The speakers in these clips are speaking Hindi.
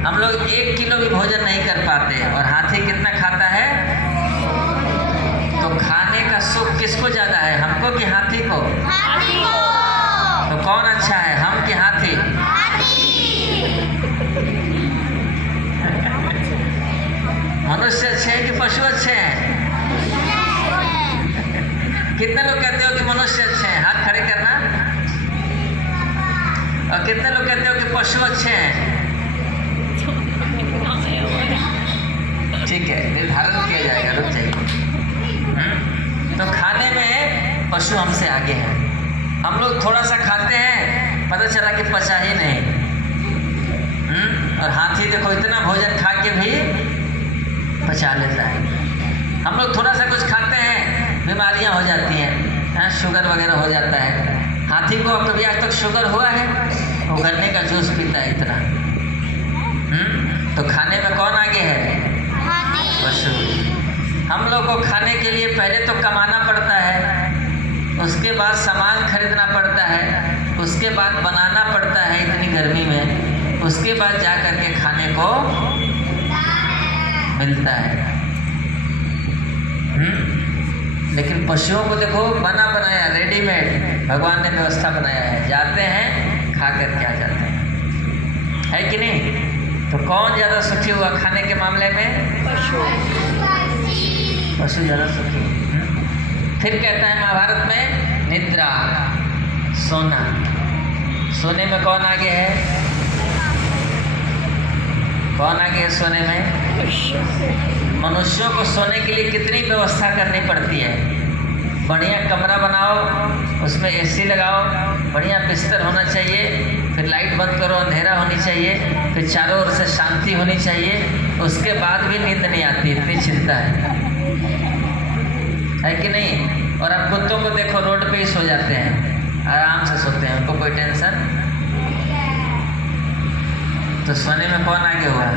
हम लोग 1 किलो भी भोजन नहीं कर पाते, और हाथी कितना खाता है? तो खाने का सुख किसको ज्यादा है, हमको कि हाथी को? हाथी को। तो कौन अच्छा है, हम कि हाथी? मनुष्य अच्छे हैं कि पशु अच्छे हैं? कितने लोग कहते हो कि मनुष्य अच्छे हैं? हाथ खड़े करना। और कितने लोग कहते हो कि पशु अच्छे हैं? ठीक है, निर्धारण किया जाएगा, रुक जाइए। तो खाने में पशु हमसे आगे हैं। हम लोग थोड़ा सा खाते हैं, पता चला कि पचा ही नहीं। और हाथी देखो इतना भोजन खा के भी पचा लेता है। हम लोग थोड़ा सा कुछ खाते हैं, बीमारियां हो जाती हैं, शुगर वगैरह हो जाता है। हाथी को कभी आज तक शुगर हुआ है? वो गन्ने का जूस पीता है इतना। तो खाने में कौन आगे है? पशु। हम लोग को खाने के लिए पहले तो कमाना पड़ता है, उसके बाद सामान खरीदना पड़ता है, उसके बाद बनाना पड़ता है इतनी गर्मी में, उसके बाद जा कर के खाने को मिलता है। लेकिन पशुओं को देखो बना बनाया, रेडीमेड भगवान ने व्यवस्था बनाया है, जाते हैं खा कर के आ जाते हैं, है कि नहीं? तो कौन ज़्यादा सुखी हुआ खाने के मामले में? पशु ज़्यादा सुखी। फिर कहता है महाभारत में, निद्रा, सोना। सोने में कौन आगे है? कौन आगे है सोने में? मनुष्यों को सोने के लिए कितनी व्यवस्था करनी पड़ती है। बढ़िया कमरा बनाओ, उसमें एसी लगाओ, बढ़िया बिस्तर होना चाहिए, फिर लाइट बंद करो, अंधेरा होनी चाहिए, फिर चारों ओर से शांति होनी चाहिए, उसके बाद भी नींद नहीं आती, इतनी चिंता है कि नहीं? और अब कुत्तों को देखो, रोड पे ही सो जाते हैं, आराम से सोते हैं, उनको कोई टेंशन। तो सोने में कौन आगे हुआ?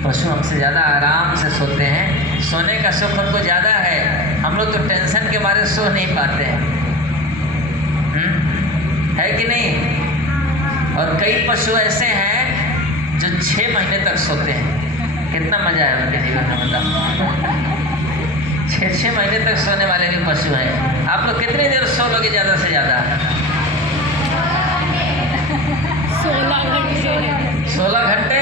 पशु हमसे ज़्यादा आराम से सोते हैं, सोने का सुख उनको ज़्यादा है। हम लोग तो टेंशन के बारे में सो नहीं पाते हैं, है कि नहीं? और कई पशु ऐसे हैं जो 6 महीने तक सोते हैं। कितना मजा है उनके जीवन में, बताओ। 6 महीने तक सोने वाले भी पशु हैं। आप लोग कितनी देर सो लोगे ज़्यादा से ज़्यादा? 16 घंटे।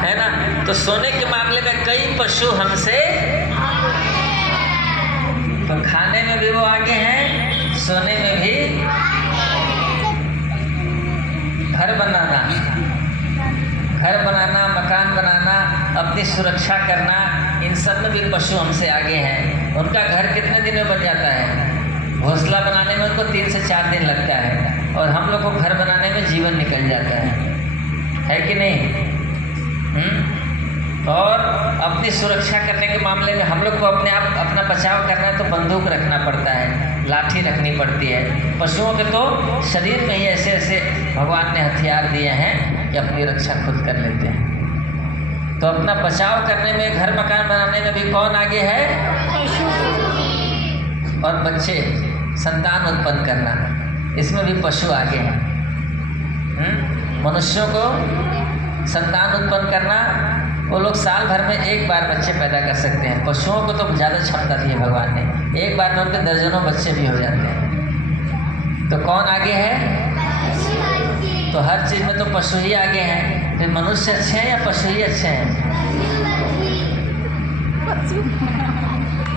है ना? तो सोने के मामले में कई पशु हमसे, तो खाने में भी वो आगे हैं, सोने में भी। घर बनाना, मकान बनाना, अपनी सुरक्षा करना, इन सब में भी पशु हमसे आगे हैं। उनका घर कितने दिन में बन जाता है? घोंसला बनाने में उनको 3 से 4 दिन लगता है, और हम लोग को घर बनाने में जीवन निकल जाता है कि नहीं? और अपनी सुरक्षा करने के मामले में हम लोग को अपना बचाव करना है तो बंदूक रखना पड़ता है, लाठी रखनी पड़ती है। पशुओं के तो शरीर में ही ऐसे ऐसे भगवान ने हथियार दिए हैं कि अपनी रक्षा खुद कर लेते हैं। तो अपना बचाव करने में, घर मकान बनाने में भी कौन आगे है? और बच्चे, संतान उत्पन्न करना, इसमें भी पशु आगे हैं। मनुष्यों को संतान उत्पन्न करना, वो लोग साल भर में 1 बार बच्चे पैदा कर सकते हैं। पशुओं को तो ज़्यादा क्षमता दी है भगवान ने, 1 बार में उनके दर्जनों बच्चे भी हो जाते हैं। तो कौन आगे है? तो हर चीज़ में तो पशु ही आगे हैं। फिर मनुष्य अच्छे हैं या पशु ही अच्छे हैं?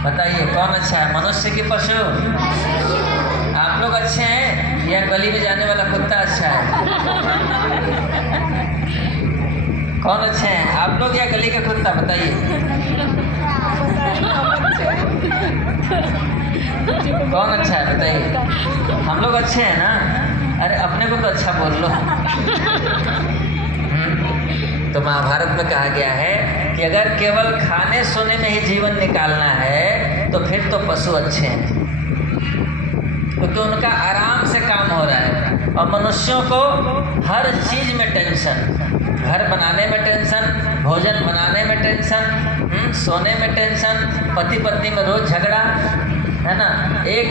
बताइए कौन अच्छा है, मनुष्य की पशु? आप लोग अच्छे हैं या गली में जाने वाला कुत्ता अच्छा है? कौन अच्छे हैं, आप लोग या गली का कुत्ता? बताइए। कौन अच्छा है बताइए? हम लोग अच्छे हैं ना? अरे अपने को तो अच्छा बोल लो। तो महाभारत में कहा गया है कि अगर केवल खाने सोने में ही जीवन निकालना है तो फिर तो पशु अच्छे हैं, क्योंकि उनका आराम से काम हो रहा है। और मनुष्यों को हर चीज़ में टेंशन, घर बनाने में टेंशन, भोजन बनाने में टेंशन, सोने में टेंशन, पति पत्नी में रोज झगड़ा, है ना। एक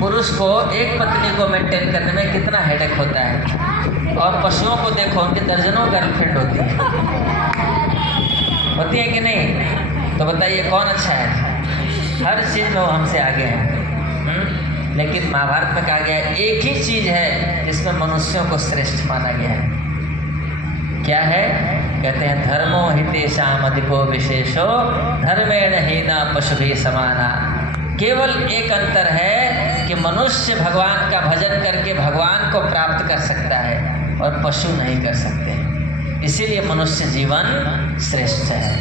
पुरुष को एक पत्नी को मेंटेन करने में कितना हेडेक होता है, और पशुओं को देखो, उनकी दर्जनों गर्लफ्रेंड होती है कि नहीं? तो बताइए कौन अच्छा है? हर चीज़ में वो हमसे आगे है। लेकिन महाभारत में कहा गया है एक ही चीज़ है जिसमें मनुष्यों को श्रेष्ठ माना गया है। क्या है? कहते हैं धर्मो हितेषाम अधिको विशेषो धर्मेण हीना पशु भी समाना। केवल एक अंतर है कि मनुष्य भगवान का भजन करके भगवान को प्राप्त कर सकता है और पशु नहीं कर सकते। इसीलिए मनुष्य जीवन श्रेष्ठ है।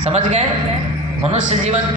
समझ गए? मनुष्य जीवन